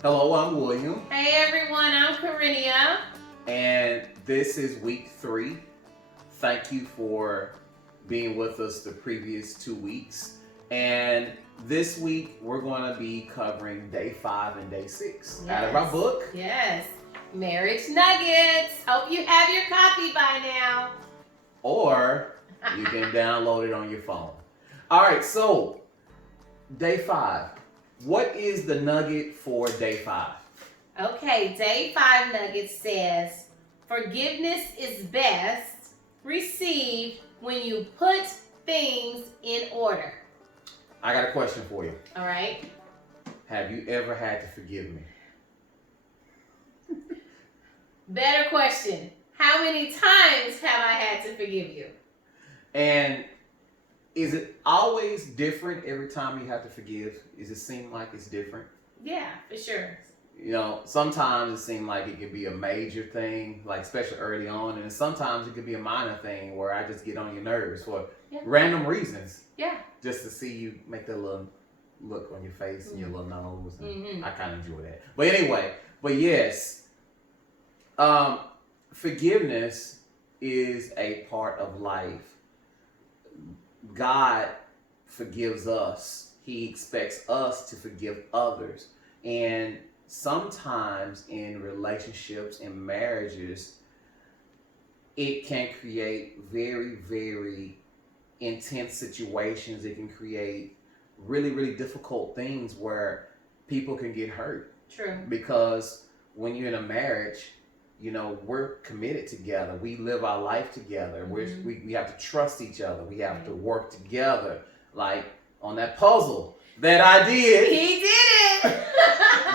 Hello, I'm William, Hey everyone, I'm Carinia. and this is week 3. Thank you for being with us the previous 2 weeks. And this week, we're going to be covering day 5 and day 6 out of our book. Yes. Marriage Nuggets. Hope you have your copy by now. Or you can download it on your phone. All right, so day 5. What is the nugget for day 5? Okay, day 5 nugget says, forgiveness is best received when you put things in order. I got a question for you. All right. Have you ever had to forgive me? Better question. How many times have I had to forgive you? And is it always different every time you have to forgive? Does it seem like it's different? Yeah, for sure. You know, sometimes it seems like it could be a major thing, like especially early on, and sometimes it could be a minor thing where I just get on your nerves for random reasons. Yeah. Just to see you make that little look on your face and your little nose. And I kind of enjoy that. But yes, forgiveness is a part of life. God forgives us. He expects us to forgive others. And sometimes in relationships and marriages, it can create very, very intense situations. It can create really, really difficult things where people can get hurt. True. Because when you're in a marriage, you know, we're committed together. We live our life together. We have to trust each other. We have to work together. Like on that puzzle that I did. He did it.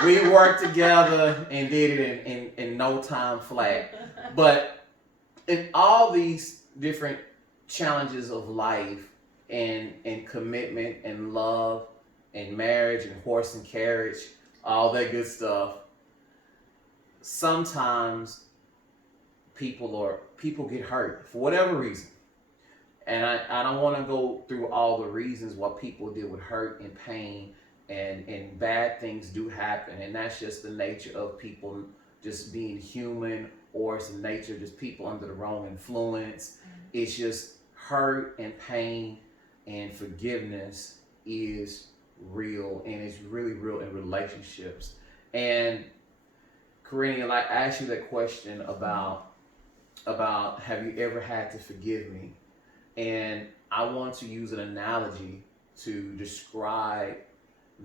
We worked together and did it in no time flat. But in all these different challenges of life and commitment and love and marriage and horse and carriage, all that good stuff, sometimes people get hurt for whatever reason. And I don't want to go through all the reasons why people deal with hurt and pain and bad things do happen. And that's just the nature of people just being human, or it's the nature of just people under the wrong influence. It's just hurt and pain, and forgiveness is real, and it's really real in relationships. And Corinne, I asked you that question about have you ever had to forgive me? And I want to use an analogy to describe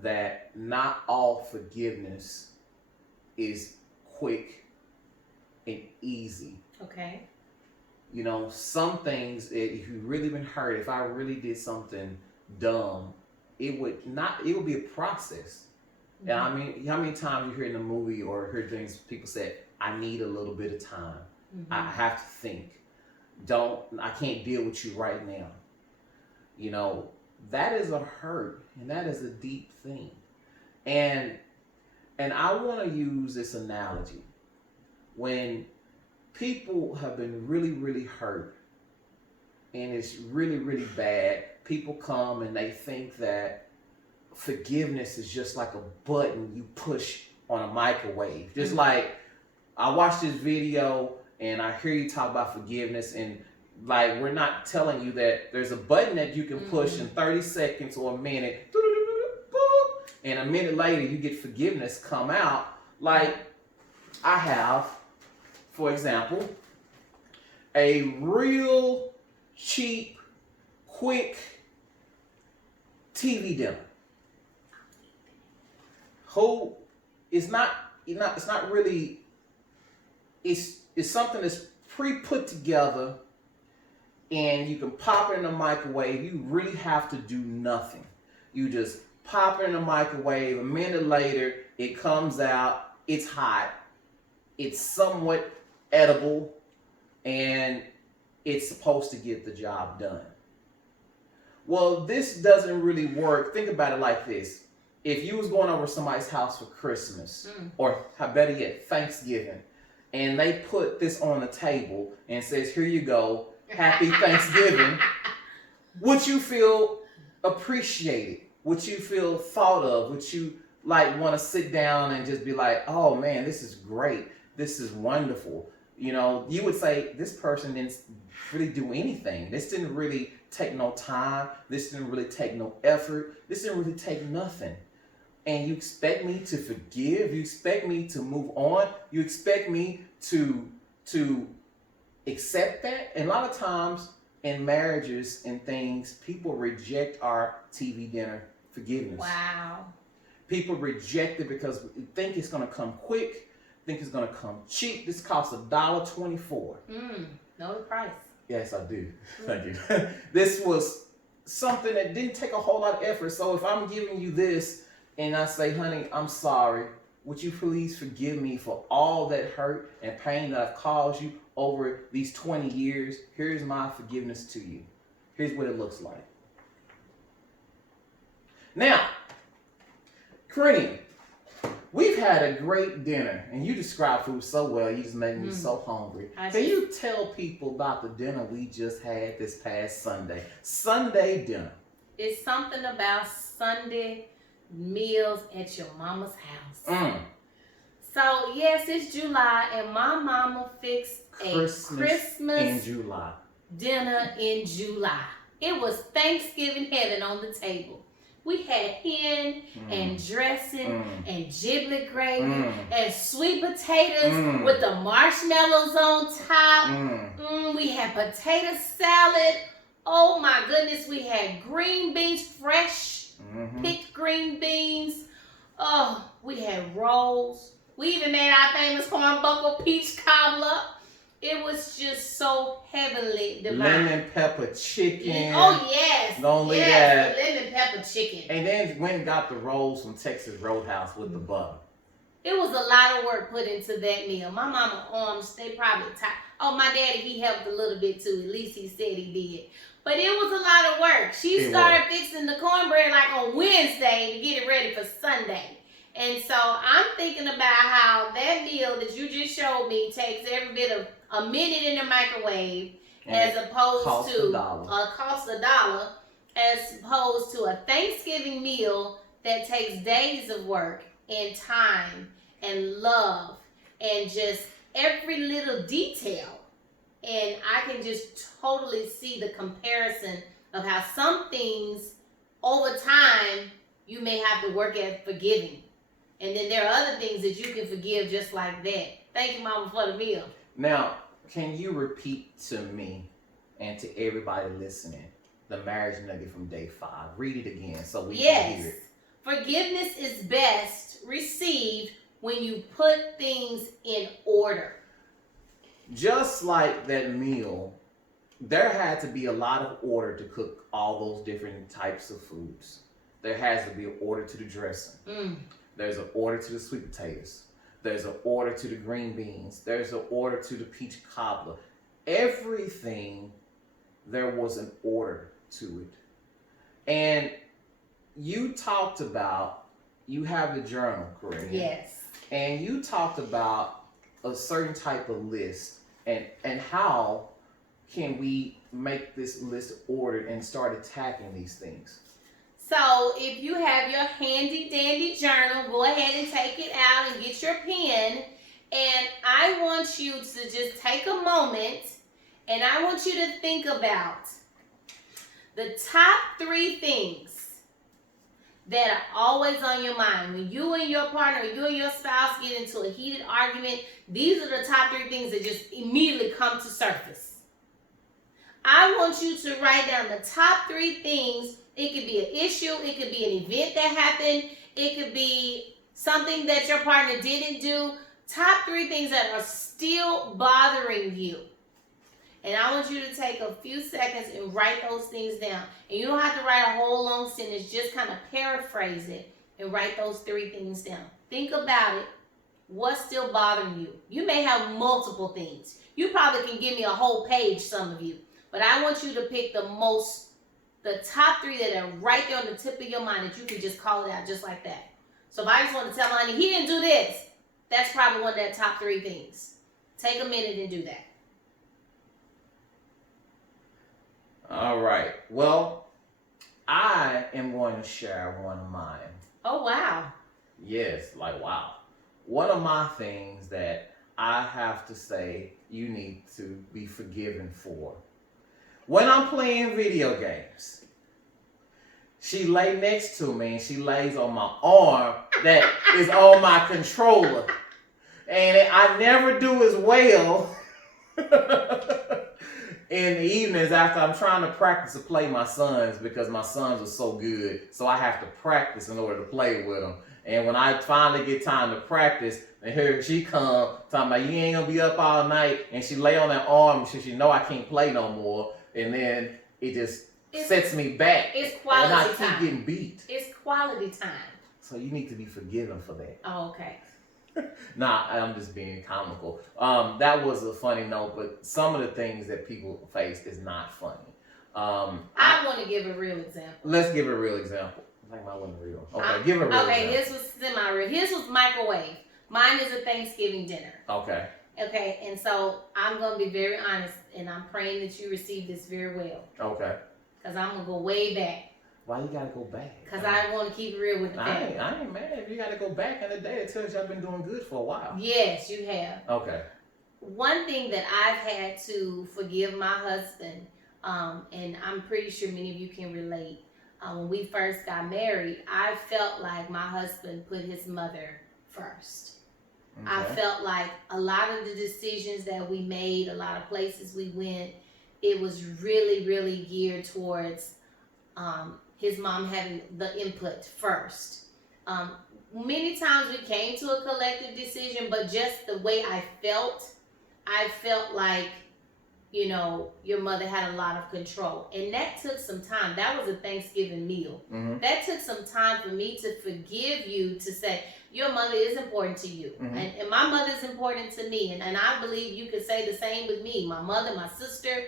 that not all forgiveness is quick and easy. Okay. You know, some things, if you've really been hurt, if I really did something dumb, it would be a process. And I mean, how many times you hear in a movie or hear things people say, I need a little bit of time. I have to think. I can't deal with you right now. You know, that is a hurt, and that is a deep thing. And I want to use this analogy. When people have been really, really hurt, and it's really, really bad, people come and they think that forgiveness is just like a button you push on a microwave. Just like I watched this video and I hear you talk about forgiveness, and like we're not telling you that there's a button that you can push in 30 seconds or a minute, and a minute later you get forgiveness come out. Like I have, for example, a real cheap, quick TV dinner. It's not really, it's something that's pre-put together, and you can pop it in the microwave. You really have to do nothing. You just pop it in the microwave. A minute later, it comes out. It's hot. It's somewhat edible, and it's supposed to get the job done. Well, this doesn't really work. Think about it like this. If you was going over somebody's house for Christmas, or better yet, Thanksgiving, and they put this on the table and says, here you go, happy Thanksgiving, would you feel appreciated? Would you feel thought of? Would you like want to sit down and just be like, oh man, this is great, this is wonderful. You know, you would say this person didn't really do anything. This didn't really take no time. This didn't really take no effort. This didn't really take nothing. And you expect me to forgive? You expect me to move on? You expect me to accept that? And a lot of times in marriages and things, people reject our TV dinner forgiveness. Wow. People reject it because they think it's gonna come quick, think it's gonna come cheap. This costs $1.24. Know the price. Yes, I do. Thank you. This was something that didn't take a whole lot of effort. So if I'm giving you this and I say, honey, I'm sorry, would you please forgive me for all that hurt and pain that I've caused you over these 20 years? Here's my forgiveness to you. Here's what it looks like. Now, Kareem, we've had a great dinner, and you describe food so well, you just made me so hungry. Can you tell people about the dinner we just had this past Sunday? Sunday dinner. It's something about Sunday meals at your mama's house. So, yes, it's July, and my mama fixed a Christmas in July. dinner in July. It was Thanksgiving heaven on the table. We had hen and dressing and giblet gravy and sweet potatoes with the marshmallows on top. We had potato salad. Oh my goodness, we had green beans, fresh picked green beans. Oh, we had rolls. We even made our famous cornbuckle peach cobbler. It was just so heavenly divine. Lemon pepper chicken. Oh, yes. Don't leave yes, that. Lemon pepper chicken. And then went and got the rolls from Texas Roadhouse with the butter. It was a lot of work put into that meal. My mama arms, they probably tired. Oh, my daddy, he helped a little bit too. At least he said he did. But it was a lot of work. She started fixing the cornbread like on Wednesday to get it ready for Sunday. And so I'm thinking about how that meal that you just showed me takes every bit of a minute in the microwave as opposed to cost $1 as opposed to a Thanksgiving meal that takes days of work and time and love and just every little detail. And I can just totally see the comparison of how some things over time you may have to work at forgiving. And then there are other things that you can forgive just like that. Thank you, Mama, for the meal. Now, can you repeat to me and to everybody listening the marriage nugget from day 5? Read it again so we can hear it. Forgiveness is best received when you put things in order. Just like that meal, there had to be a lot of order to cook all those different types of foods. There has to be an order to the dressing. There's an order to the sweet potatoes. There's an order to the green beans. There's an order to the peach cobbler. Everything, there was an order to it. And you talked about, you have a journal, correct? Yes. And you talked about a certain type of list and how can we make this list ordered and start attacking these things. So if you have your handy dandy journal, go ahead and take it out and get your pen. And I want you to just take a moment and I want you to think about the top 3 things that are always on your mind. When you and your partner, or you and your spouse get into a heated argument, these are the top 3 things that just immediately come to surface. I want you to write down the top 3 things. It could be an issue. It could be an event that happened. It could be something that your partner didn't do. Top 3 things that are still bothering you. And I want you to take a few seconds and write those things down. And you don't have to write a whole long sentence. Just kind of paraphrase it and write those 3 things down. Think about it. What's still bothering you? You may have multiple things. You probably can give me a whole page, some of you. But I want you to pick the top 3 that are right there on the tip of your mind that you can just call it out just like that. So if I just want to tell my honey, he didn't do this, that's probably one of that top 3 things. Take a minute and do that. All right. Well, I am going to share one of mine. Oh, wow. Yes, like wow. One of my things that I have to say you need to be forgiven for. When I'm playing video games, she lay next to me and she lays on my arm that is on my controller. And I never do as well in the evenings after I'm trying to practice to play my sons because my sons are so good. So I have to practice in order to play with them. And when I finally get time to practice, and here she come talking about you ain't gonna be up all night, and she lay on that arm so she know I can't play no more, and then it just sets me back. It's quality and I time. keep getting beat. It's quality time. So you need to be forgiven for that. Oh, okay. Nah, I'm just being comical. That was a funny note, but some of the things that people face is not funny. I want to give a real example. Let's give a real example. I think mine wasn't real. Okay, give a real example. Okay, his was semi-real. His was microwave. Mine is a Thanksgiving dinner. Okay. Okay, and so I'm going to be very honest, and I'm praying that you receive this very well. Okay. Because I'm going to go way back. Why you gotta go back? Because I want to keep it real with the family. I ain't mad. If you gotta go back in the day, it tells you I've been doing good for a while. Yes, you have. Okay. One thing that I've had to forgive my husband, and I'm pretty sure many of you can relate, when we first got married, I felt like my husband put his mother first. Okay. I felt like a lot of the decisions that we made, a lot of places we went, it was really, really geared towards his mom having the input first. Many times we came to a collective decision, but just the way I felt like, you know, your mother had a lot of control. And that took some time. That was a Thanksgiving meal. Mm-hmm. That took some time for me to forgive you, to say, your mother is important to you. Mm-hmm. And my mother is important to me. And I believe you could say the same with me. My mother, my sister,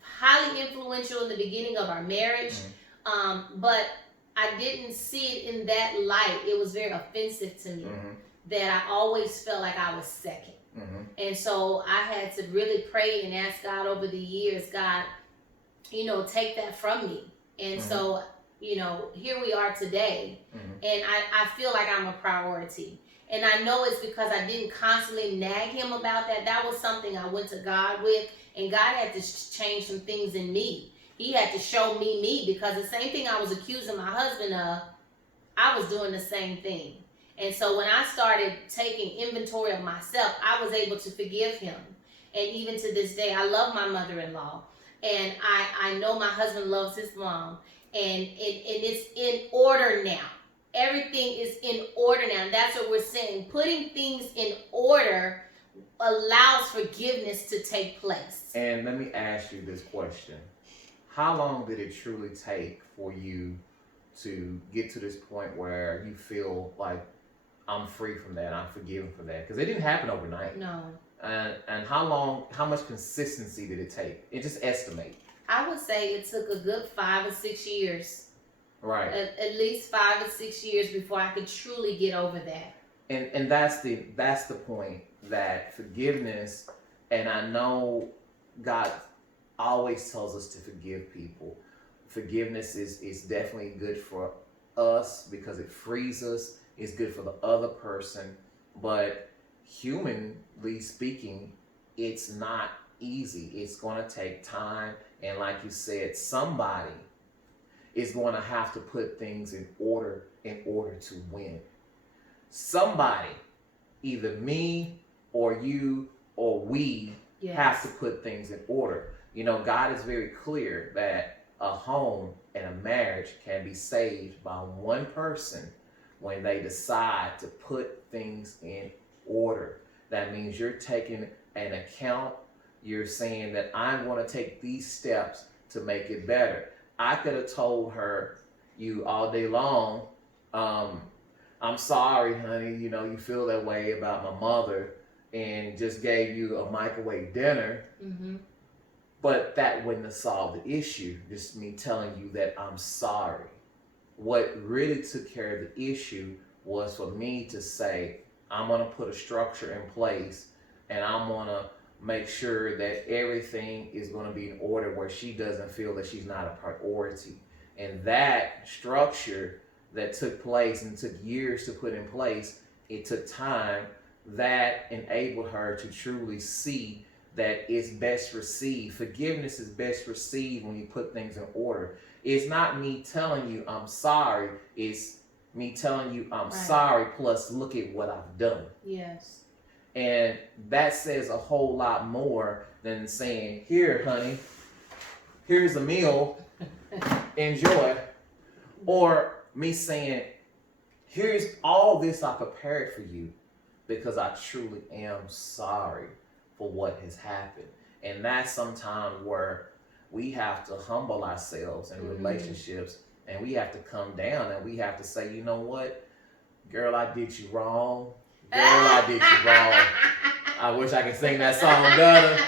highly influential in the beginning of our marriage. Mm-hmm. But I didn't see it in that light. It was very offensive to me. Mm-hmm. That I always felt like I was second. Mm-hmm. And so I had to really pray and ask God over the years, God, you know, take that from me. And mm-hmm. so, you know, here we are today. Mm-hmm. And I feel like I'm a priority. And I know it's because I didn't constantly nag him about that. That was something I went to God with. And God had to change some things in me. He had to show me, because the same thing I was accusing my husband of, I was doing the same thing. And so when I started taking inventory of myself, I was able to forgive him. And even to this day, I love my mother-in-law. And I know my husband loves his mom. And it's in order now. Everything is in order now. And that's what we're saying. Putting things in order allows forgiveness to take place. And let me ask you this question. How long did it truly take for you to get to this point where you feel like I'm free from that, I'm forgiven for that? Because it didn't happen overnight. No. And how much consistency did it take? And just estimate. I would say it took a good 5 or 6 years. Right. At least 5 or 6 years before I could truly get over that. And that's the point, that forgiveness, and I know God always tells us to forgive people. Forgiveness is definitely good for us because it frees us. It's good for the other person. But humanly speaking, it's not easy. It's going to take time. And like you said, somebody is going to have to put things in order to win. Somebody, either me or you or we, yes, have to put things in order. You know, God is very clear that a home and a marriage can be saved by one person when they decide to put things in order. That means you're taking an account. You're saying that I'm going to take these steps to make it better. I could have told you all day long, I'm sorry, honey, you know, you feel that way about my mother, and just gave you a microwave dinner. Mm-hmm. But that wouldn't have solved the issue, just me telling you that I'm sorry. What really took care of the issue was for me to say, I'm going to put a structure in place, and I'm going to make sure that everything is going to be in order where she doesn't feel that she's not a priority. And that structure that took place and took years to put in place, it took time, that enabled her to truly see that it's best received. Forgiveness is best received when you put things in order. It's not me telling you I'm sorry, it's me telling you I'm sorry plus look at what I've done. Yes. And that says a whole lot more than saying, here, honey, here's a meal, enjoy. Or me saying, here's all this I prepared for you because I truly am sorry for what has happened. And that's sometimes where we have to humble ourselves in relationships, and we have to come down and we have to say, you know what, girl, I did you wrong. Girl, I did you wrong. I wish I could sing that song better,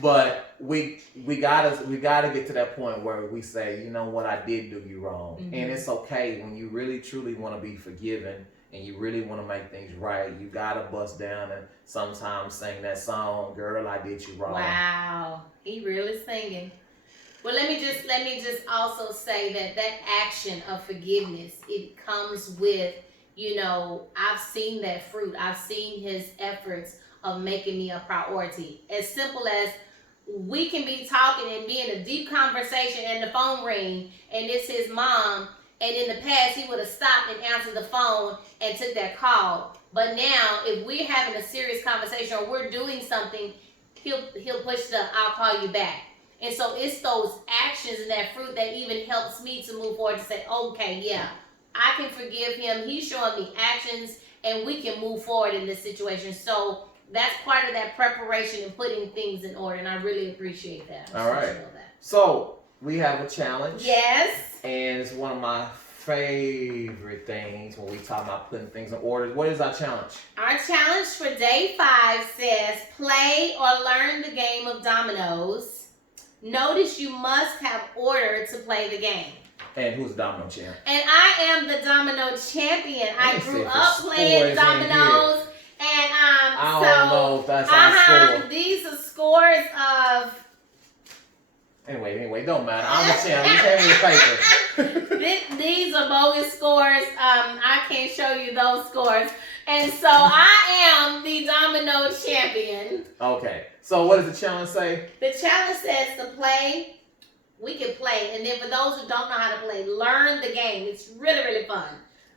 but we gotta get to that point where we say, you know what, I did do you wrong. And it's okay when you really truly want to be forgiven and you really want to make things right. You gotta bust down and sometimes sing that song, girl, I did you wrong. Wow, he really singing. Well, let me just also say that action of forgiveness, it comes with, you know, I've seen that fruit. I've seen his efforts of making me a priority. As simple as we can be talking and be in a deep conversation and the phone ring and it's his mom, and in the past he would have stopped and answered the phone and took that call. But now if we're having a serious conversation or we're doing something, he'll push the I'll call you back. And so it's those actions and that fruit that even helps me to move forward to say, okay, yeah, I can forgive him. He's showing me actions and we can move forward in this situation. So that's part of that preparation and putting things in order. And I really appreciate that. All right. So we have a challenge. Yes. And it's one of my favorite things when we talk about putting things in order. What is our challenge? Our challenge for day 5 says play or learn the game of dominoes. Notice you must have order to play the game. And who's the domino champ? And I am the domino champion. I grew up playing dominoes. And I don't know if that's our score. These are scores of. Anyway, don't matter. I'm the champ. Just hand me the paper. These are bogus scores. I can't show you those scores. And so I am the domino champion. Okay. So what does the challenge say? The challenge says to play. We can play. And then for those who don't know how to play, learn the game. It's really, really fun.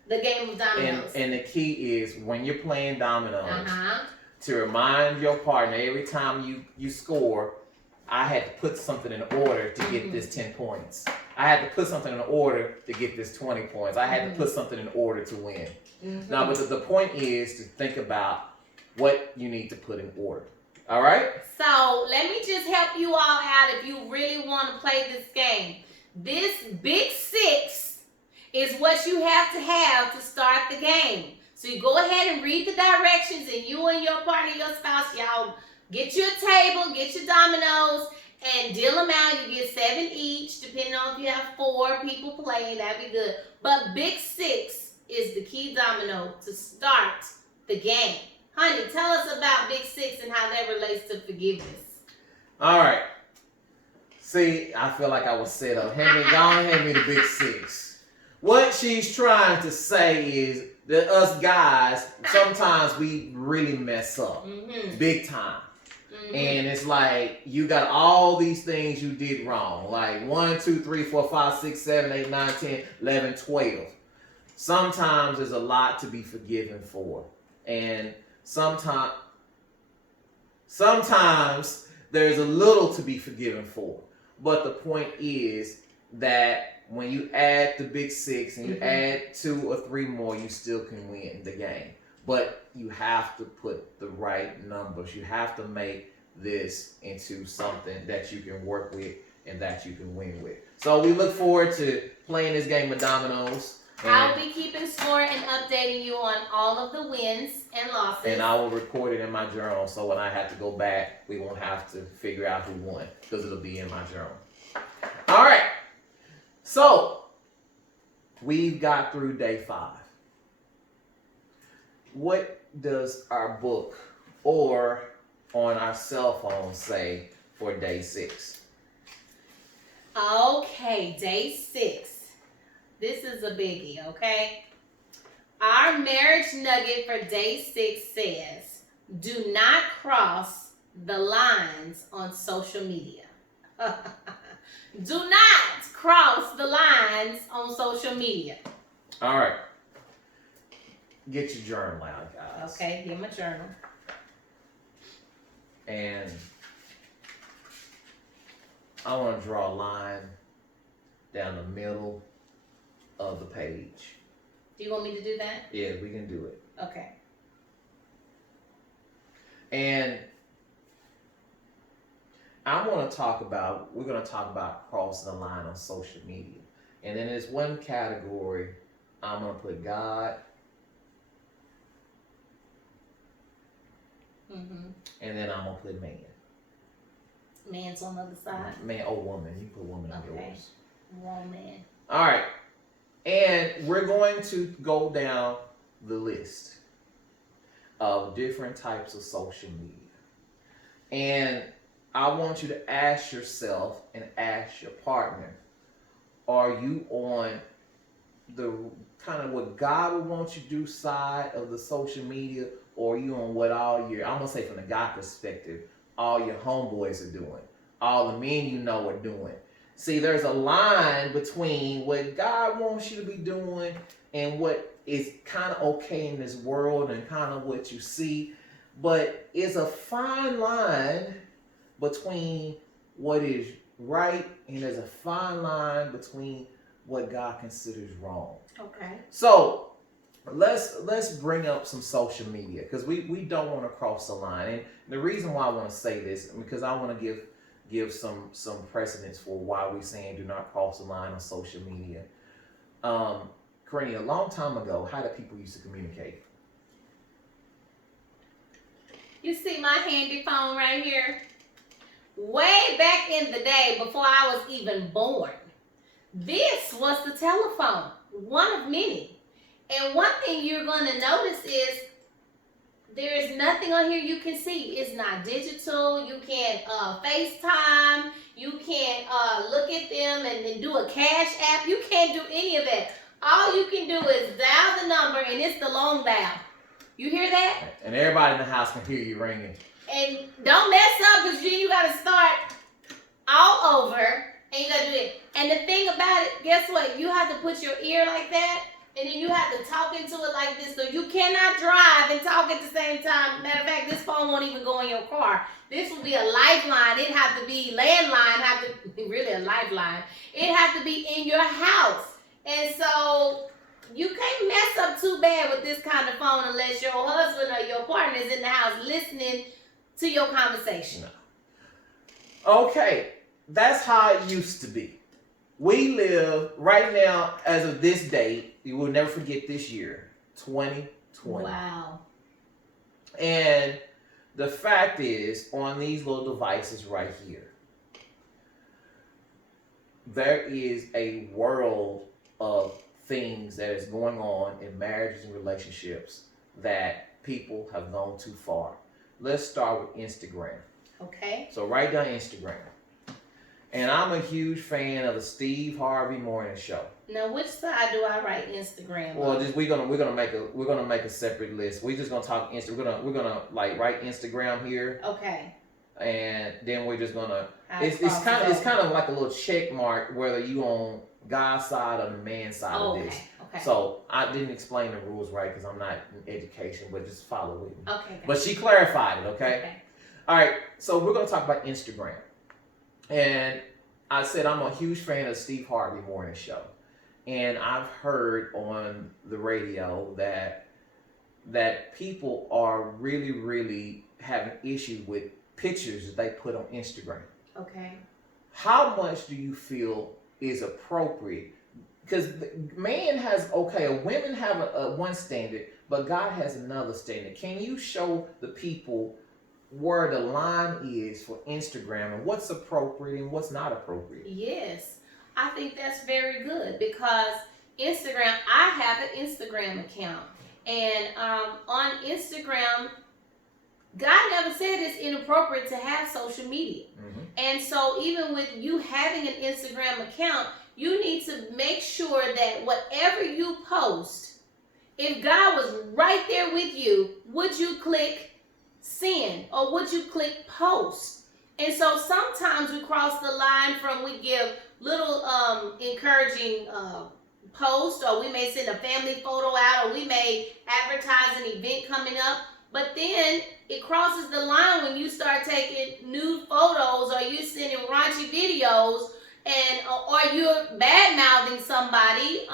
The game of dominoes. And the key is when you're playing dominoes, to remind your partner every time you score, I had to put something in order to get this 10 points. I had to put something in order to get this 20 points. I had to put something in order to win. Now, but the point is to think about what you need to put in order. All right? So let me just help you all out if you really want to play this game. This big 6 is what you have to start the game. So you go ahead and read the directions, and you and your partner, your spouse, y'all get you a table, get your dominoes, and deal them out. You get 7 each, depending on if you have 4 people playing, that'd be good. But big 6 is the key domino to start the game. Honey, tell us about big 6 and how that relates to forgiveness. All right. See, I feel like I was set up. Go on, hand me the big 6. What she's trying to say is that us guys, sometimes we really mess up. Big time. And it's like you got all these things you did wrong. Like 1, 2, 3, 4, 5, 6, 7, 8, 9, 10, 11, 12. Sometimes there's a lot to be forgiven for. And sometimes there's a little to be forgiven for. But the point is that when you add the big 6 and you add 2 or 3 more, you still can win the game. But you have to put the right numbers. You have to make this into something that you can work with and that you can win with. So we look forward to playing this game of dominoes. I'll be keeping score and updating you on all of the wins and losses. And I will record it in my journal, so when I have to go back, we won't have to figure out who won, because it'll be in my journal. All right. So, we've got through day 5. What does our book or on our cell phone say for day 6? Okay, day 6. This is a biggie, okay? Our marriage nugget for day 6 says, do not cross the lines on social media. Do not cross the lines on social media. All right. Get your journal out, guys. Okay, get my journal. And I want to draw a line down the middle of the page. Do you want me to do that? Yeah, we can do it. Okay. And we're going to talk about crossing the line on social media. And then there's one category I'm going to put God. Mm-hmm. And then I'm going to put man. Man's on the other side. Man or woman. You put woman on Okay. yours. Woman. All right. And we're going to go down the list of different types of social media. And I want you to ask yourself and ask your partner, are you on the kind of what God would want you to do side of the social media, or are you on what all your, I'm going to say from the guy perspective, all your homeboys are doing, all the men you know are doing? See, there's a line between what God wants you to be doing and what is kind of okay in this world and kind of what you see. But it's a fine line between what is right, and there's a fine line between what God considers wrong. Okay. So let's bring up some social media, because we don't want to cross the line. And the reason why I want to say this, because I want to give some precedence for why we're saying do not cross the line on social media. Corinne, a long time ago, how did people used to communicate? You see my handy phone right here? Way back in the day, before I was even born, this was the telephone, one of many. And one thing you're going to notice is there is nothing on here you can see. It's not digital. You can't FaceTime. You can't look at them and do a cash app. You can't do any of that. All you can do is dial the number, and it's the long dial. You hear that? And everybody in the house can hear you ringing. And don't mess up, because then you got to start all over, and you got to do it. And the thing about it, guess what? You have to put your ear like that, and then you have to talk into it like this. So you cannot drive and talk at the same time. Matter of fact, this phone won't even go in your car. This will be a lifeline. It'd have to be landline, really a lifeline. It'd have to be in your house. And so you can't mess up too bad with this kind of phone unless your husband or your partner is in the house listening to your conversation. No. Okay, that's how it used to be. We live right now, as of this date, you will never forget this year, 2020. Wow. And the fact is, on these little devices right here, there is a world of things that is going on in marriages and relationships that people have gone too far. Let's start with Instagram. Okay. So write down Instagram. And I'm a huge fan of the Steve Harvey Morning Show. Now, which side do I write Instagram Well, on? just we're gonna make a separate list. We're just gonna talk Instagram. We're gonna like write Instagram here, Okay. and then we're just gonna. I It's cross kind it of over. like a little check mark whether you on God's side or the man's side of this. Okay. So I didn't explain the rules right because I'm not in education, but just follow with me. Okay. But she clarified it. Okay. Okay. All right. So we're gonna talk about Instagram, and I said I'm a huge fan of Steve Harvey Morning Show. And I've heard on the radio that people are really, really having issues with pictures that they put on Instagram. Okay. How much do you feel is appropriate? Because man has, women have a one standard, but God has another standard. Can you show the people where the line is for Instagram and what's appropriate and what's not appropriate? Yes. I think that's very good, because Instagram, I have an Instagram account. And on Instagram, God never said it's inappropriate to have social media. Mm-hmm. And so even with you having an Instagram account, you need to make sure that whatever you post, if God was right there with you, would you click send or would you click post? And so sometimes we cross the line from we give little encouraging posts, or we may send a family photo out, or we may advertise an event coming up. But then it crosses the line when you start taking nude photos, or you sending raunchy videos, and or you're bad mouthing somebody,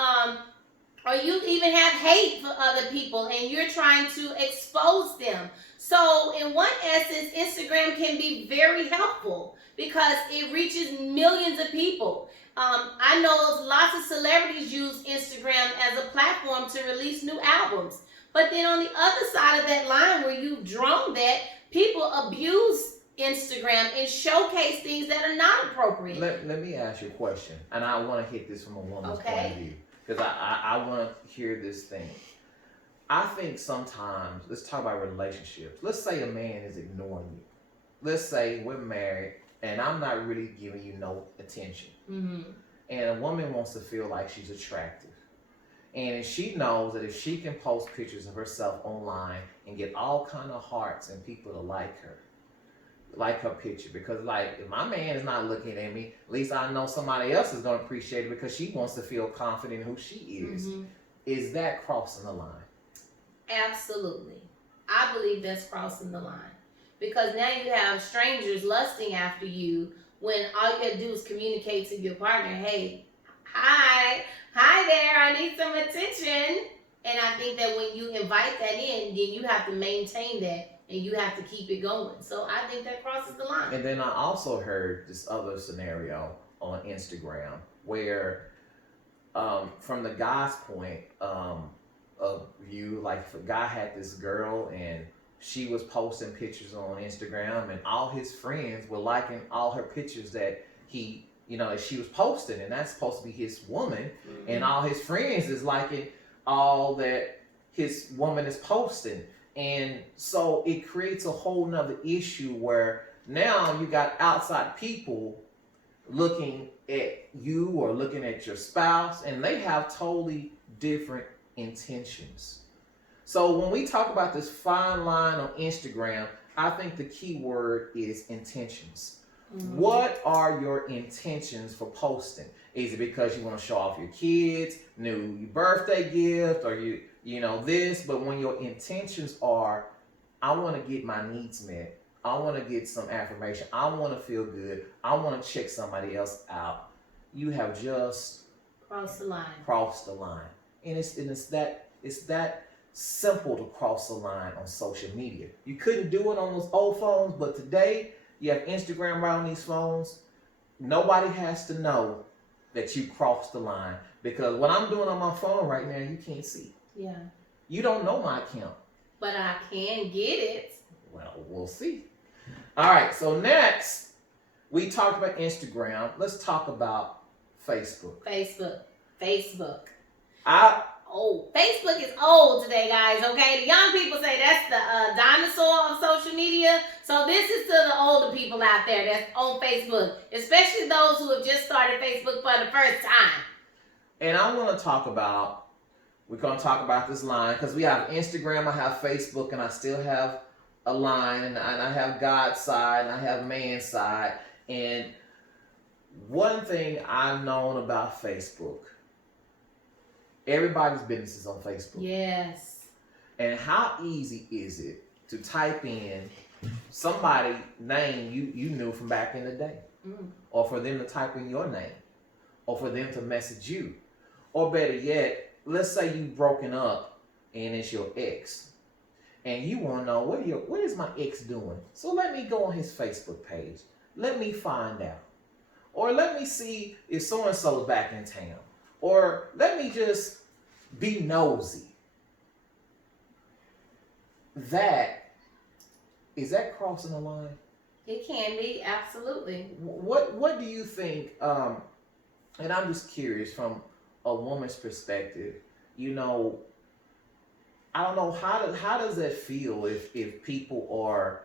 or you even have hate for other people, and you're trying to expose them. So, in one essence, Instagram can be very helpful because it reaches millions of people. I know lots of celebrities use Instagram as a platform to release new albums. But then on the other side of that line where you've drawn that, people abuse Instagram and showcase things that are not appropriate. Let me ask you a question, and I want to hit this from a woman's point of view, because I want to hear this thing. I think sometimes, let's talk about relationships. Let's say a man is ignoring you. Let's say we're married and I'm not really giving you no attention. Mm-hmm. And a woman wants to feel like she's attractive. And she knows that if she can post pictures of herself online and get all kind of hearts and people to like her picture, because like if my man is not looking at me, at least I know somebody else is going to appreciate it because she wants to feel confident in who she is. Mm-hmm. Is that crossing the line? Absolutely. I believe that's crossing the line. Because now you have strangers lusting after you when all you have to do is communicate to your partner, hey, hi there, I need some attention. And I think that when you invite that in, then you have to maintain that and you have to keep it going. So I think that crosses the line. And then I also heard this other scenario on Instagram where from the guy's point of view, like if a guy had this girl and she was posting pictures on Instagram and all his friends were liking all her pictures that he, that she was posting, and that's supposed to be his woman, mm-hmm. and all his friends is liking all that his woman is posting. And so it creates a whole nother issue where now you got outside people looking at you or looking at your spouse, and they have totally different intentions. So when we talk about this fine line on Instagram, I think the key word is intentions. Mm-hmm. What are your intentions for posting? Is it because you want to show off your kids, new birthday gift, or you this? But when your intentions are, I want to get my needs met, I want to get some affirmation, I want to feel good, I want to check somebody else out, you have just crossed the line. And it's that simple to cross the line on social media. You couldn't do it on those old phones, but today you have Instagram right on these phones. Nobody has to know that you crossed the line, because what I'm doing on my phone right now, you can't see. Yeah. You don't know my account. But I can get it. Well, we'll see. All right, so next, we talked about Instagram. Let's talk about Facebook. Facebook. Facebook is old today, guys, okay? The young people say that's the dinosaur of social media. So this is to the older people out there that's on Facebook, especially those who have just started Facebook for the first time. And I want to talk about, we're going to talk about this line, because we have Instagram, I have Facebook, and I still have a line, and I have God's side, and I have man's side. And one thing I've known about Facebook, everybody's business is on Facebook. Yes. And how easy is it to type in somebody's name you knew from back in the day? Mm. Or for them to type in your name? Or for them to message you? Or better yet, let's say you've broken up and it's your ex. And you want to know, what is my ex doing? So let me go on his Facebook page. Let me find out. Or let me see if so-and-so is back in town. Or let me just be nosy. Is that crossing the line? It can be, absolutely. What do you think, and I'm just curious from a woman's perspective, I don't know, how does that feel if people are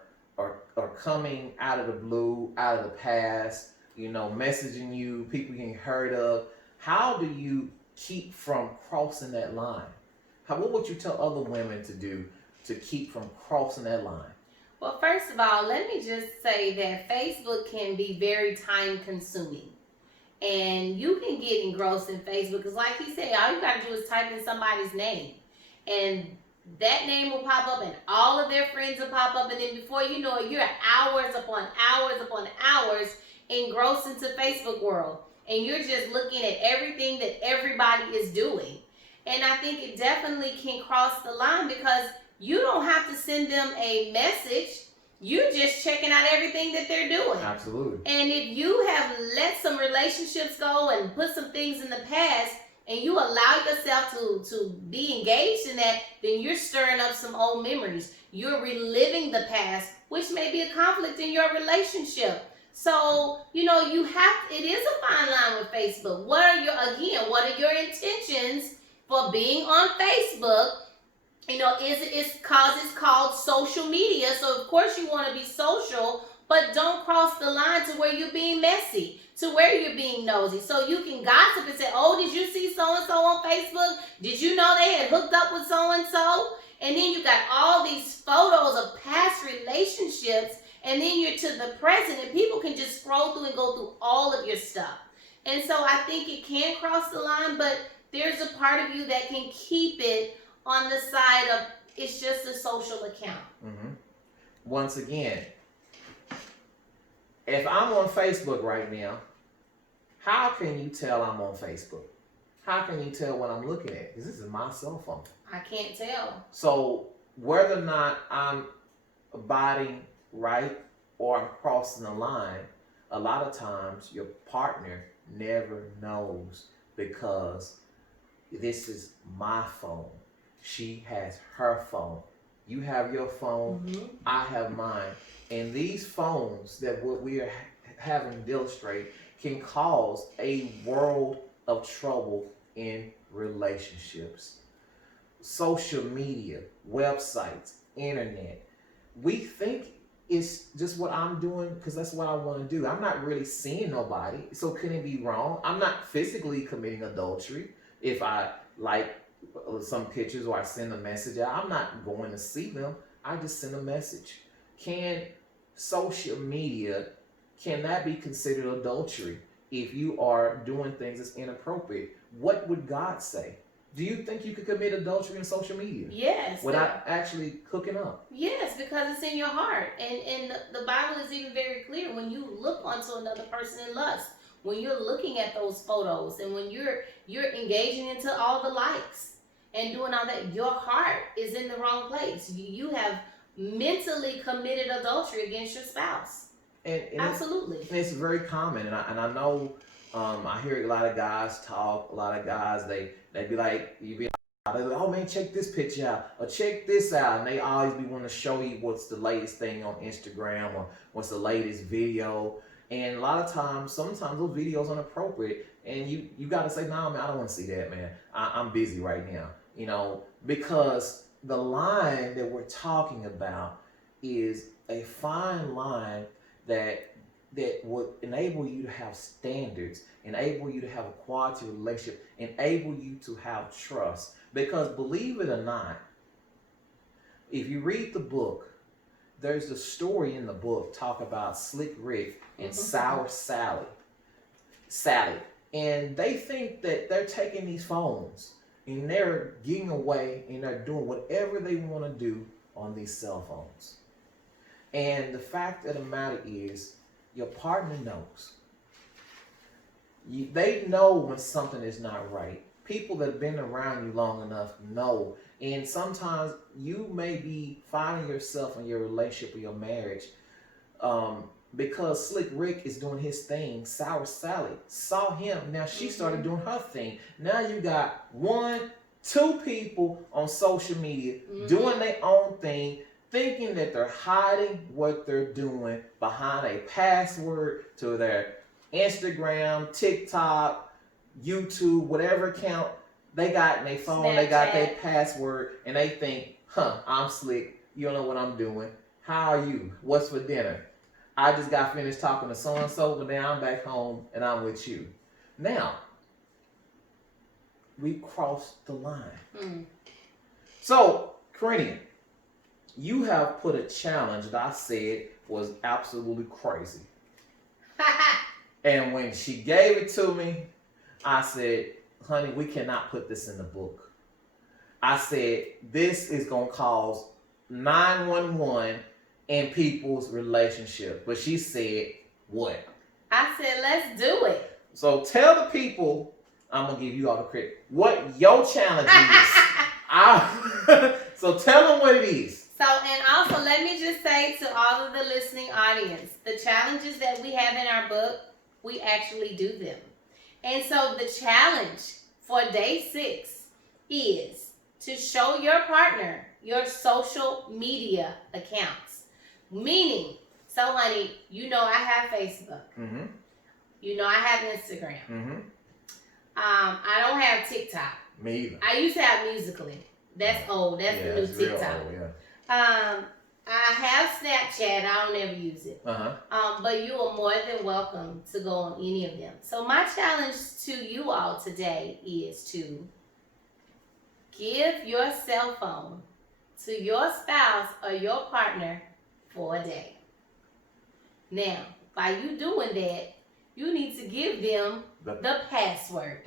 coming out of the blue, out of the past, messaging you, people getting heard of? How do you keep from crossing that line? What would you tell other women to do to keep from crossing that line? Well, first of all, let me just say that Facebook can be very time consuming. And you can get engrossed in Facebook because, like he said, all you got to do is type in somebody's name. And that name will pop up and all of their friends will pop up. And then before you know it, you're hours upon hours upon hours engrossed into Facebook world. And you're just looking at everything that everybody is doing. And I think it definitely can cross the line because you don't have to send them a message. You're just checking out everything that they're doing. Absolutely. And if you have let some relationships go and put some things in the past and you allow yourself to be engaged in that, then you're stirring up some old memories. You're reliving the past, which may be a conflict in your relationship. So, it is a fine line with Facebook. What are your intentions for being on Facebook? It's called social media. So of course you want to be social, but don't cross the line to where you're being messy, to where you're being nosy. So you can gossip and say, oh, did you see so-and-so on Facebook? Did you know they had hooked up with so-and-so? And then you got all these photos of past relationships, and then you're to the present, and people can just scroll through and go through all of your stuff. And so I think it can cross the line, but there's a part of you that can keep it on the side of it's just a social account. Mm-hmm. Once again, if I'm on Facebook right now, how can you tell I'm on Facebook? How can you tell what I'm looking at? Because this is my cell phone. I can't tell. So whether or not I'm abiding right or I'm crossing the line, a lot of times your partner never knows because this is my phone. She has her phone. You have your phone. Mm-hmm. I have mine. And these phones that what we are having to illustrate can cause a world of trouble in relationships. Social media, websites, internet. We think it's just what I'm doing because that's what I want to do. I'm not really seeing nobody. So can it be wrong? I'm not physically committing adultery if I like some pictures or I send a message out. I'm not going to see them. I just send a message. Can social media, can that be considered adultery if you are doing things that's inappropriate? What would God say? Do you think you could commit adultery in social media? Yes. Without actually hooking up? Yes, because it's in your heart. And the Bible is even very clear. When you look onto another person in lust, when you're looking at those photos and when you're engaging into all the likes and doing all that, your heart is in the wrong place. You have mentally committed adultery against your spouse. And absolutely. It's very common. And I know I hear a lot of guys talk, a lot of guys, they be like, oh man, check this picture out, or check this out. And they always be wanting to show you what's the latest thing on Instagram or what's the latest video. And a lot of times, sometimes those videos are inappropriate. And you got to say, nah, man, I don't want to see that, man. I'm busy right now. Because the line that we're talking about is a fine line that would enable you to have standards, enable you to have a quality relationship, enable you to have trust. Because believe it or not, if you read the book, there's a story in the book talk about Slick Rick and Sour Sally. And they think that they're taking these phones and they're getting away and they're doing whatever they want to do on these cell phones. And the fact of the matter is, your partner knows. They know when something is not right. People that have been around you long enough know. And sometimes you may be finding yourself in your relationship or your marriage because Slick Rick is doing his thing. Sour Sally saw him. Now she started doing her thing. Now you got 1, 2 people on social media doing their own thing, thinking that they're hiding what they're doing behind a password to their Instagram, TikTok, YouTube, whatever account they got in their phone. Snapchat. They got their password, and they think, I'm slick. You don't know what I'm doing. How are you? What's for dinner? I just got finished talking to so-and-so, but now I'm back home, and I'm with you. Now, we crossed the line. Mm. So, Corinian, you have put a challenge that I said was absolutely crazy. And when she gave it to me, I said, honey, we cannot put this in the book. I said, this is going to cause 911 in people's relationship. But she said, what? I said, let's do it. So tell the people, I'm going to give you all the credit, what your challenge is. So tell them what it is. So, and also let me just say to all of the listening audience, the challenges that we have in our book, we actually do them. And so the challenge for day 6 is to show your partner your social media accounts. Meaning, so honey, you know I have Facebook. Mm-hmm. You know I have Instagram. Mm-hmm. I don't have TikTok. Me either. I used to have Musically. That's old. That's the new TikTok. Real old, yeah. I have Snapchat. I don't ever use it. Uh-huh. But you are more than welcome to go on any of them. So my challenge to you all today is to give your cell phone to your spouse or your partner for a day. Now, by you doing that, you need to give them the password.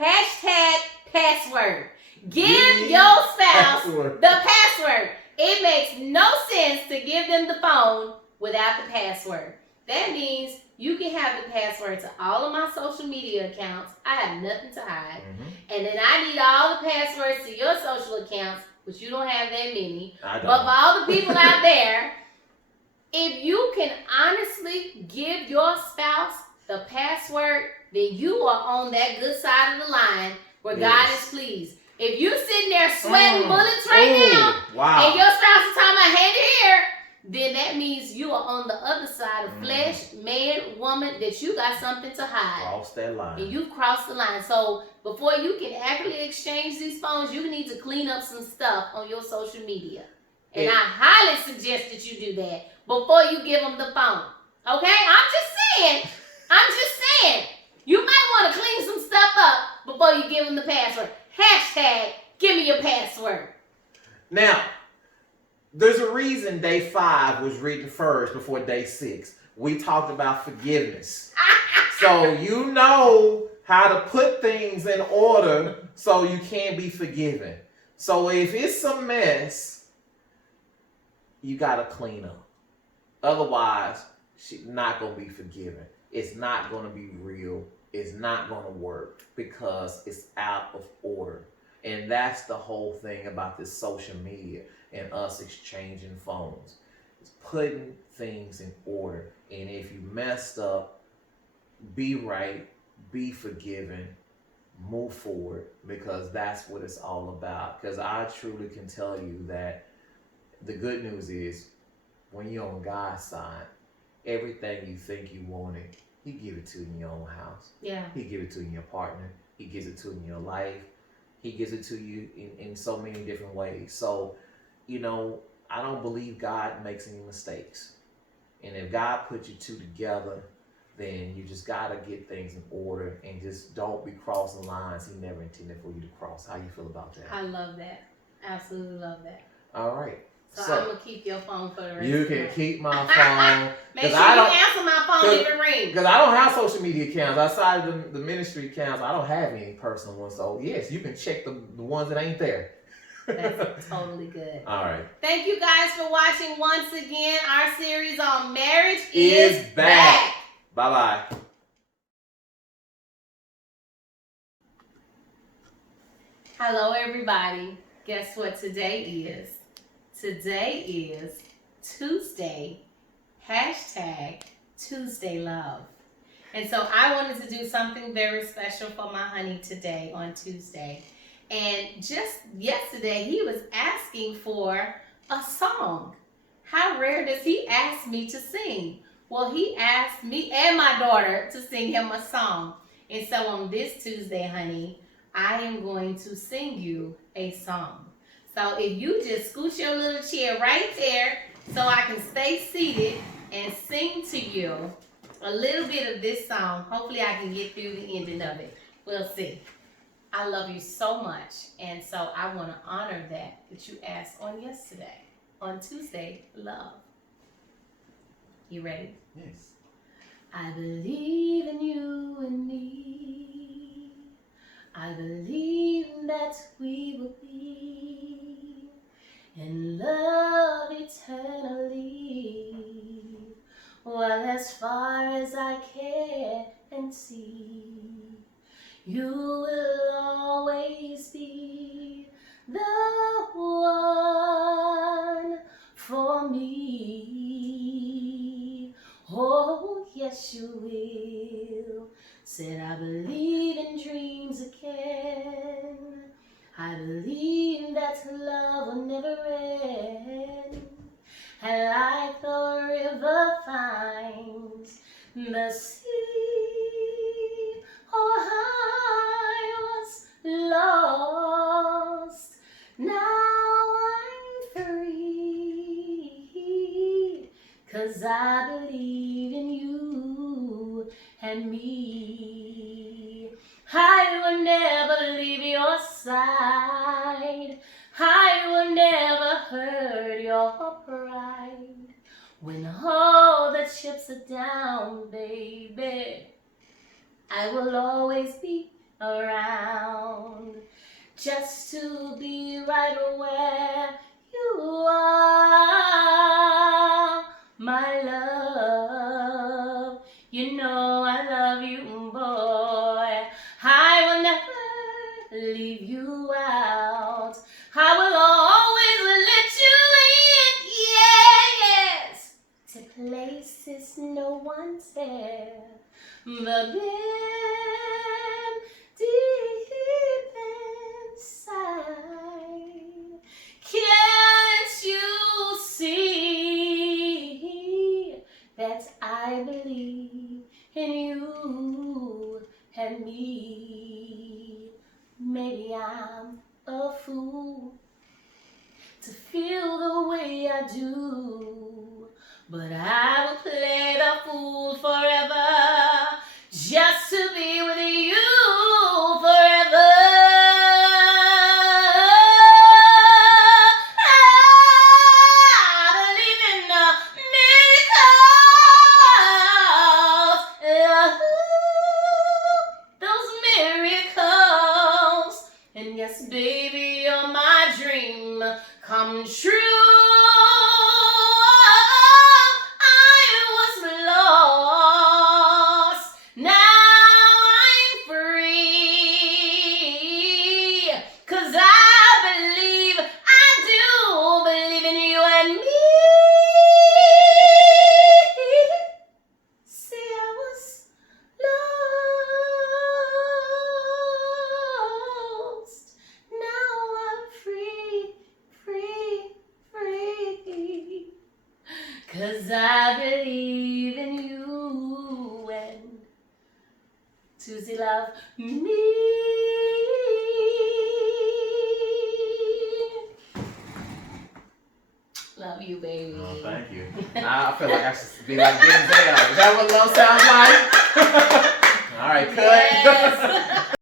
Hashtag password. Give your spouse the password. It makes no sense to give them the phone without the password. That means you can have the password to all of my social media accounts. I have nothing to hide. Mm-hmm. And then I need all the passwords to your social accounts, which you don't have that many. I don't. But for all the people out there, if you can honestly give your spouse the password, then you are on that good side of the line where God is pleased. If you sitting there sweating bullets right now, wow, and your spouse is talking about hand to ear, then that means you are on the other side of flesh, man, woman, that you got something to hide. Cross that line. And you've crossed the line. So before you can accurately exchange these phones, you need to clean up some stuff on your social media. And I highly suggest that you do that before you give them the phone. Okay? I'm just saying. You might want to clean some stuff up before you give them the password. Hashtag, give me your password. Now, there's a reason day 5 was written first before day 6. We talked about forgiveness. So you know how to put things in order so you can be forgiven. So if it's a mess, you got to clean up. Otherwise, she's not going to be forgiven. It's not going to be real. It's not going to work because it's out of order. And that's the whole thing about this social media and us exchanging phones. It's putting things in order. And if you messed up, be right, be forgiven, move forward, because that's what it's all about. Because I truly can tell you that the good news is when you're on God's side, everything you think you wanted, He give it to you in your own house. Yeah. He give it to you in your partner. He gives it to you in your life. He gives it to you in so many different ways. So, you know, I don't believe God makes any mistakes. And if God put you two together, then you just got to get things in order and just don't be crossing lines He never intended for you to cross. How you feel about that? I love that. Absolutely love that. All right. So I'm going to keep your phone for the rest You of the can night. keep my phone. Make sure you answer my phone if it rings. Because I don't have social media accounts. Outside of the ministry accounts, I don't have any personal ones. So, yes, you can check the ones that ain't there. That's totally good. All right. Thank you guys for watching once again. Our series on marriage is back. Bye-bye. Hello, everybody. Guess what today is? Today is Tuesday, hashtag Tuesday Love. And so I wanted to do something very special for my honey today on Tuesday. And just yesterday, he was asking for a song. How rare does he ask me to sing? Well, he asked me and my daughter to sing him a song. And so on this Tuesday, honey, I am going to sing you a song. So if you just scoot your little chair right there so I can stay seated and sing to you a little bit of this song. Hopefully I can get through the ending of it. We'll see. I love you so much. And so I want to honor that you asked on yesterday, on Tuesday, love. You ready? Yes. I believe in you and me. I believe that we will be in love eternally. Well, as far as I can see, you will always be the one for me. Oh, yes, you will. Said I believe in dreams again. I believe that love will never end. And like the river finds the sea, oh, I was lost. Now I'm free, 'cause I believe in you and me. I will never leave your side. I will never hurt your pride. When all the chips are down, baby, I will always be around, just to be right where you are, my love. You know I love you, boy. I will never leave you out. I will always let you in, yes, to places no one's there. But then, deep inside, can't you see that I believe in you and me? Maybe I'm a fool to feel the way I do, but I will play the fool forever, just to be with you forever. I believe in miracles, those miracles. And yes, baby, you're my dream come true. I was lost, now I'm free, 'cause I do believe in you and me. See, I was lost, now I'm free, free, free, 'cause I believe in you and Tuesday love me. Love you, baby. Oh, thank you. I feel like I should be like Denzel. Is that what love sounds like? All right, cut. Yes.